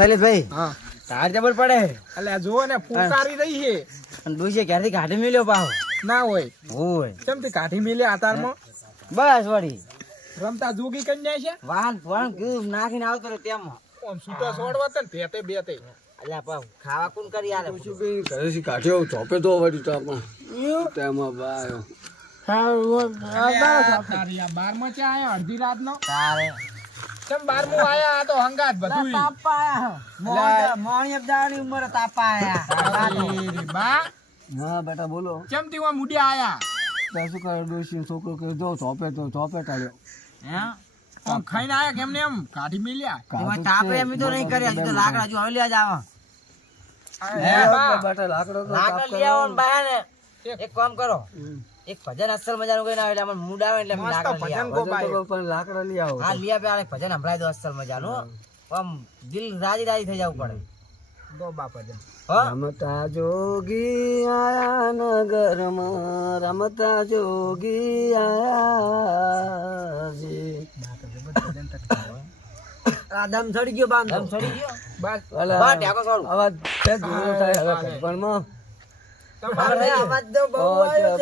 શૈલેષભાઈ હા. તાર જબર પડે. એટલે આ જુઓ ને ફૂંકારી રહી છે. અને ડોશીએ ક્યારથી કાઢી મેલ્યો પાહો? ના હોય. હોય. કેમ તે કાઢી મેલે આતારમાં બસ વળી. રમતા જોગી કઈ જાય છે? વાહન વાહન કીધું નાખીને આવતો રહ્યો તેમ આમ છૂટા છોડવા તા ને ભેતે બેતે અલ્યા પણ ખાવા કોણ કરી આલે? ઘરેથી કાઢ્યો? ચોપે તો વળી તો આપણે તેમાં બાયો તારી બારમાં ચા આયા? અડધી રાતનો? તારે કેમ બારમું આયા? આ તો હંગાત બધું તાપા આયા મોણી અબદાની ઉંમર તાપા આયા. બા. હા બેટા બોલો. કેમ તી હું મુડિયા આયા? તો શું કરે? ડોશી છોકરો કે જો ચોપે તો ચોપે ટાળ્યો હે? આમ ખાઈને આયા કેમ ને એમ? કાઢી મેલ્યા? એમાં તાપે એમ તો નહીં કર્યા તો લાકડા જો હવે લેવા જ આવા. હે બા. બેટા લાકડો તો લાકડા લઈ આવો ને એક કામ કરો. એક ભજન અસલ મજાનું કઈ ના આવે એટલે અમને મૂડ આવે એટલે લાકડા લઈ આવો. પણ લાકડા લઈ આવો હા લઈ આપે આ ભજન સંભળાય દો અસલ મજાનું. આમ દિલ રાજી રાજી થઈ જવું પડે. રમતા જોગી આયા નગરમાં રમતા જોગી આયા જી. ચડી ગયો બાંધો. દમ ચડી ગયો? બસ અવાજ થાય હવે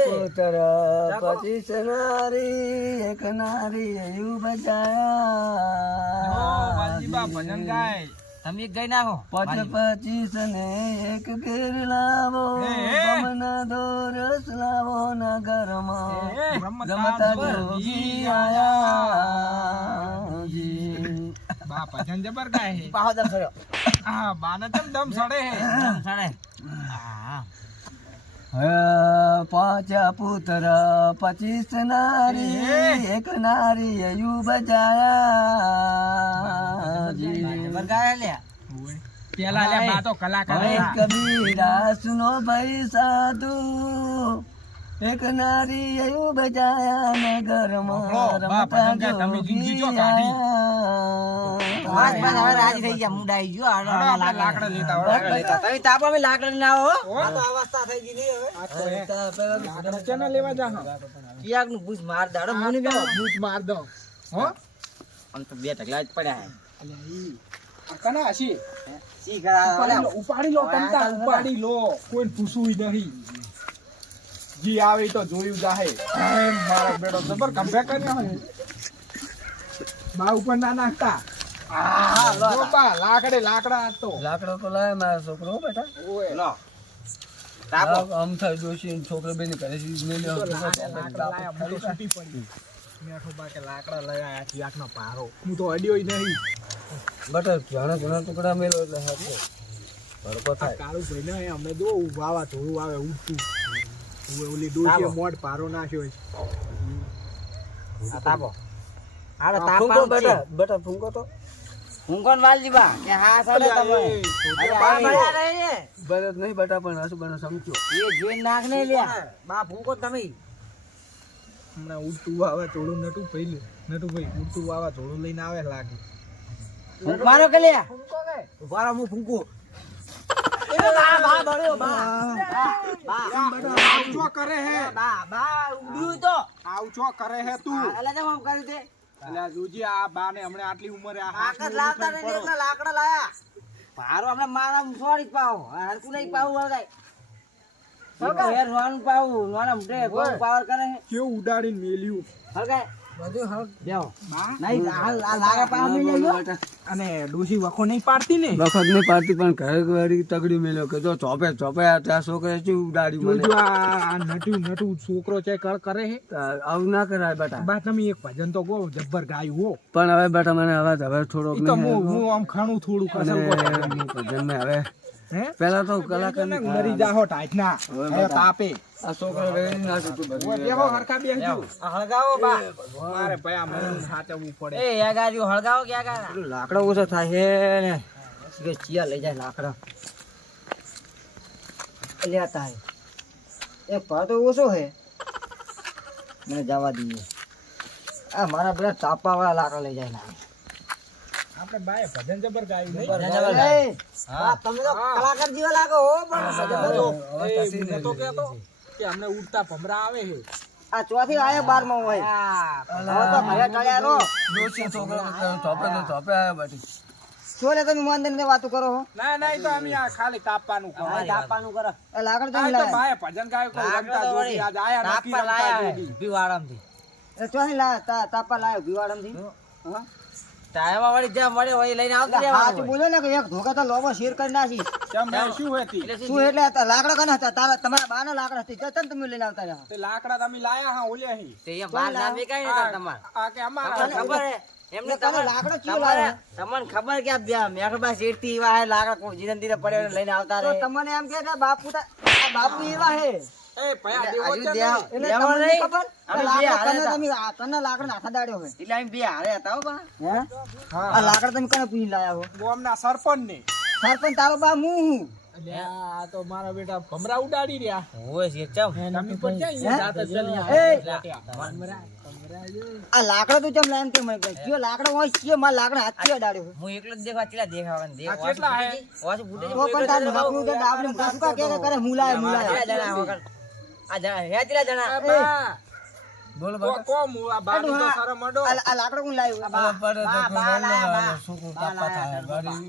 પુત્ર પચીસ નારી એક નારી એવું બજાયા. ભજન ગાય. તમે ગઈ નાખો. પચ પચીસ ને એક ઘેર લાવો હે. દોરસ લાવો ના હે, રમતા જોગી આયા બા ભજન જબર ગાય હે. પાહો દમ ચડ્યો હા બાને દમ સડે હે. દમ હા હે, પાંચ પુત્ર પચીસ નારી. એક નારી એવું બજાયા. પેલા કલાકાર કબીરા સુનો ભાઈ સાધુ. એક નારી એવું બજાયા ને બા, રમતા ભજન ગાય, તમે જિંદગી જો કાઢી. બસ બસ હવે રાજી થઈ ગયા મૂડ ગયો હળો આપણે લાકડા લેતા હળો. તમે તાપો અમે લાકડા લઈને આવો હો. હો? આ તો અવસ્થા થઈ ગઈ નહીં હવે. આ તો હે. લાકડા ચેના લેવા જા હા? નું ભૂસ માર દાડો મુનિ બે માર દો. હો? તો બે ઢગલા જ પડ્યા અલ્યા કના ઉપાડી લો, ઉપાડી લો કોઈ પૂછવું નહીં. જી આવે તો જોયું જાહે. મારા બેડો જબર કમબેક કર્યો હે બા ઉપર ના નાખતા. લાકડે લાકડા હતો. લાકડો તો લાય મારા છોકરો હો બેટા. ઓય. લો. તાપો. આમ થાય છોકરો બેને તો હું તો છૂટી પડી મેઠો બા લાકડા લઈ આયા પારો. હું તો અડ્યો નહીં. બેટા ઘણા ઘણા ટુકડા મેલો એટલે હાથે ભડકો થાય. કાળું ભાઈ ને અમે જો વાવા થોડું આવે ઉઠતું હવે ઓલી ડોશીએ. મોઢ પારો નાખ્યો છે. આ તાપો હાલો આ તાપ ફૂંકો બેટા બેટા ફૂંકો તો. હું વાલજી બા કે હા સાલે તમે. આ નહીં બેટા પણ હસુ બનો સમજો. એ જોઈને નાખ ને લ્યા. બા ફૂંકો તમે. હમણાં ઉડતું વાવા થોડું નટું ભાઈ નટું ભાઈ ઉડતું વાવા થોડું લઈને આવે લાગે. મારો કે લ્યા? કે? રહો, હું ફૂંકું. એ બા બા. બળ્યો બા. બા. કરે હે. બા બા ઉડ્યું તો. આવચો કરે હે તું? અલા જેમ કર્યું તે. અલ્યા જોજી આ બા ને હમણાં આટલી ઉંમરે આ હાથ લાવતા એટલા લાકડા લાયા. ભારો અમે મારા સોરી પાવ. હરકું નહીં પાવું રોવાનું પાવું. બહુ પાવર કરે કેવું ઉડાડીને મેલ્યું. હળગાય છોકરે શું ઉડાડી મને. જોજો આ આ નટું નટું છોકરો છે કર કરે હે આવું ના કરાય બેટા. બા તમે એક ભજન તો કહો જબ્બર ગાયું હો. પણ હવે બેટા મને હવે હવે થોડોક હું હું આમ ખાણું થોડું ભજન ને હવે પેલા તો કલાકાર મરી જાહો ટાઈટના હવે હવે તાપે. આ છોકરો વેરી નાખ્યું તું બધું. ઓય હરખા બેહજો. હળગાવો બા. મારે ભાઈ આ મને સાચવવું પડે. એ યા હળગાવો ક્યાં ગાના? લાકડો ઓછો થાય ને. કે ચિયા લઈ જાય લાકડા. લેતા હે એક ભાવ તો ઓછો હે મને જવા દઈએ. આ મારા બધા તાપા વાળા લાકડા લઈ જાય ના આપણે બાએ ભજન જબર ગાયું નહીં. હા. તમે તો કલાકાર જેવા લાગો હો પણ એ હું નતો કહેતો કે અમને ઉડતા ભમરા આવે છે. આ ચોથી આયા બારમાં હોય. હવે તો ભરે ચડ્યા રો ડોશી છોકરો ચોપે તો ચોપે આવ્યા બાટી છોલે તમે મોન ને વાતો કરો ના ના તો અમે આ ખાલી તાપવાનું કરો તાપવાનું કરો. એ લાગણ તો લાયા ભાઈ ભજન ગાયો કો રમતા જોડી આજ આયા નક્કી રમતા જોડી એ ચોથી લા તાપા લાયો ભીવાડમથી. હા. ટાઈમમાં વળી જ્યાં મળે હોય લઈને આવતું હા રહેવાનું બોલો ને કે એક ધોકા તો લોબો શેર કરી નાખી શું હતી? શું એટલે લાકડા કને હતા? તારા તમારા બાના લાકડા હતી. જતન તમે લઈને આવતા રહ્યા લાકડા તમે લાયા હા ઓલે હી. તે અહીંયા ના મેકાય ને તાર તમારે. આ કે અમારા ખબર હે? એમને તમારે લાકડો તમારે તમને ખબર કે આ બે મેઠબા શેઠથી એવા હે લાકડા જીવન પડે લઈને આવતા તો રહે. તમને એમ કે બાપુ બાપુ એવા હે. લાકડો તમે આ લાકડા દાડ્યો હે. એટલે અમે બે હારે હતા હો બા. હે? હા આ લાકડા તમે કને પૂછી લાયા હો? ગોમના સરપંચ ને સરપંચ તારો બા હું હું? આ તો મારા બેટા ભમરા ઉડાડી રહ્યા. હોય છે ચમ તમે પણ ક્યાં જાતા ચાલ્યા? આ લાકડા તું ચમ લાયા એમ કે મને જો લાકડા લાકડો હોય છે મારા લાકડા હાથ કયો દાડ્યો હે? એકલો જ દેખવા ચેલા દેખાવા દેખ આ કેટલા હે? વાસુ ફૂટે છે પણ તાર બાપુ તો દાબને મુકા કે કે કરે હું લાયો જણા આ જણા હે ચેલા જણા? બા, બોલો કો- કોમ આ બાનું તો શરમ મડો. આ લાકડો હું લાયો બા.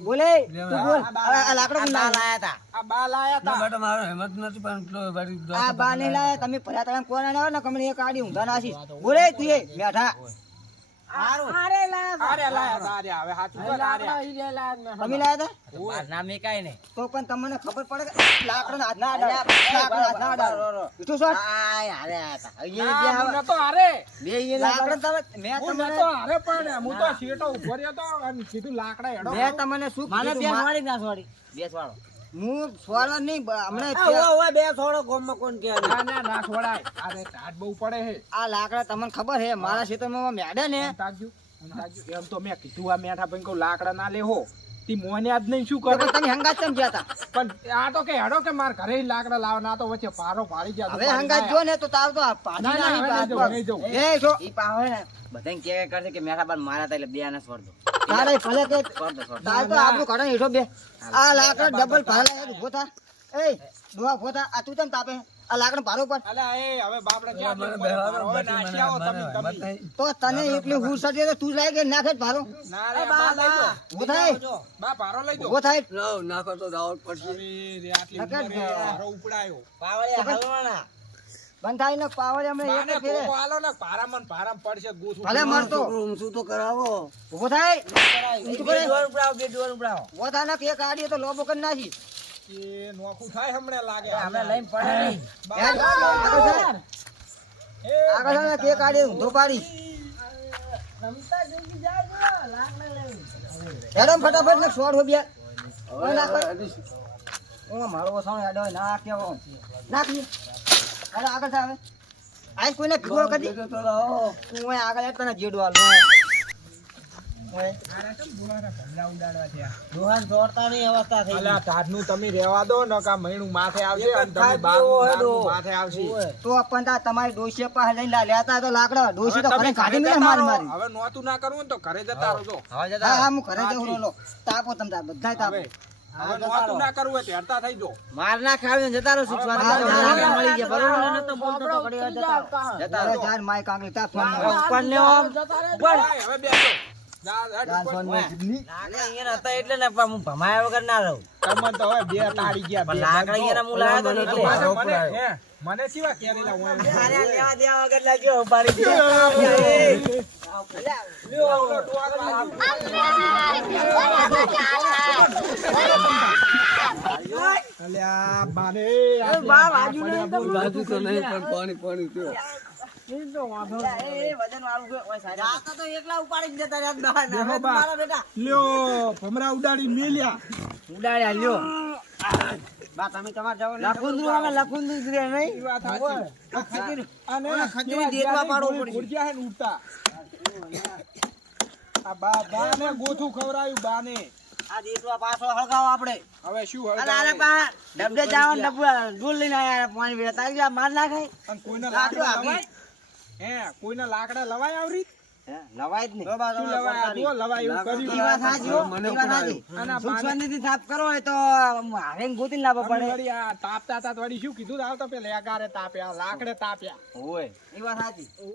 બોલે તું બોલ. આ લાકડો બા લાયા તા. આ બા લાયા તા. બેટા મારો હિંમત નથી પણ તો બાડી આ બા ને લાયા. તમે ભર્યા તળામ કોણ આને ને કમણી એક આડી ઊંધા નાસી બોલે તું એ બેઠા. તમને ખબર પડે કે લાકડો તમને શું પણ હું છોડી નહીં હમણાં બે છોડો ગોમમાં કોણ કે ના ના ના છોડાય અરે ટાટ બહુ પડે હે આ લાકડા તમને ખબર હે મારા મેડે ને. તાકજો તાકજો. એમ તો મેં કીધું આ મેઠા ભાઈ કહું લાકડા ના લેહો. તી મોને આજ નહીં શું કરે? પણ તમે હંગાત કેમ ગયા તા? પણ આ તો કે હેડો કે માર ઘરે લાકડા લાવવાના આ તો વચ્ચે પારો પાડી ગયા. હવે હંગાત જો ને તો તાર તો આ ના, ના, નાની હવે નહીં જવું, એ જો. ઈ પા ને બધાને કે કે કે મેઠા બાર મારા તા એટલે બે આને છોડ દો. તારે ભલે કે તાર તો આપણું કાઢો હેઠો બે. આ લાકડા ડબલ ભારેલા યાર ઊભો થા. એ ડોહા ઊભો થા. આ તું તાપે? આ લાકડા ભારો પર એ હવે બાપડે ક્યાં તમે, મને તમે. હિંમત નહીં. તો તને એકલી હું સટી તો તું જ લાગે નાખે ભારો? ના રે, બા લઈ જાઓ. ઊભો થાય. બા પારો લઈ જાઓ. ઊભો થાય. લાવ, નાખો તો દાવત પડશે. આટલી નકર ઉંમરે બે. પારો ઉપડાયો. પાવળિયા હલવાના. બંધ થાય ને પાવડે અમે એક ફેરે. આલો ને પારા મન પારા પડશે ગોથું. ભલે મરતો. ઊંચું તો કરાવો. ઊભો થાય. બે ડોર ઉપડાવો બે ડોર ઉપડાવો. થાય ને કે એક આડીએ તો લોબો કરી નાખી. એ નોખું થાય હમણાં લાગે. અમે લઈને પડે નહીં. યાર, આગળ થાય. એ આગળ થાય ને કે એક લાગ ઊંધો લેવું એડમ ફટાફટ ને શોર્ટ હો બે હવે નાખ. ઓ મારો ઓસાણો આડો ના કેવો નાખી અરે આગળ થાય આજ કોઈને ભીગો કરી તો લાવો. આગળ તને જેડું હાલ અવસ્થા થઈ અલા, તમે રહેવા દો ને કા મહિનું માથે આવશે અને તમે. માથે આવશે. તો પણ તા તમારી ડોશી પાસે લઈને લા- લેતા તો લાકડા. ડોશી તો હવે ઘરે કાઢી ઘરે મેલે મારી હવે નોતું ના કરવું ને તો ઘરે જતા રહો હવે જતા હા હું ઘરે જઉં તાપો તમ તાર બધાય તાપો. તો. માર ના ખાવી જતા રહો સુખ શાંતિ હા, તમને હા, લાગે મળી ગયા બરોબર? ને તો બોલતો તો ઘડી જતા જતા રહો. જાન માય કાંગલી તાપ ફોન ઉપર ને ઉપર. હવે બેસો. તો તો મને ઉડાડી મેલ્યા. ઉડાડ્યા લ્યો બા તમે તમારે ને. નહીં વાત. ખજૂર- ને ઉડતા. આ બા બાને ગોથું ખવડાવ્યું બાને આ દેશમાં પાછો હળગાવો આપણે. હવે શું અને આને પા ડબડે જવાનું ડબ્બુ ડૂલ લઈને આયા પાણી પીવા તારી માર ના અને કોઈના લાકડા લવાય? હે કોઈના લાકડા લવાય આવરી? લવાય જ નહીં. લવાય? આ જુઓ, લવાય એવું કર્યું. ઈ વાત સાચી હો, મને ઈ વાત સાચી. આના સુખ બાને- શાંતિથી સાફ કરો હોય તો હારે ગોતી લાવવા પડે. તાપતા હતા તો વળી શું કીધું? આવતો પેલા એગારે તાપ્યા લાકડે તાપ્યા. એ વાત સાચી.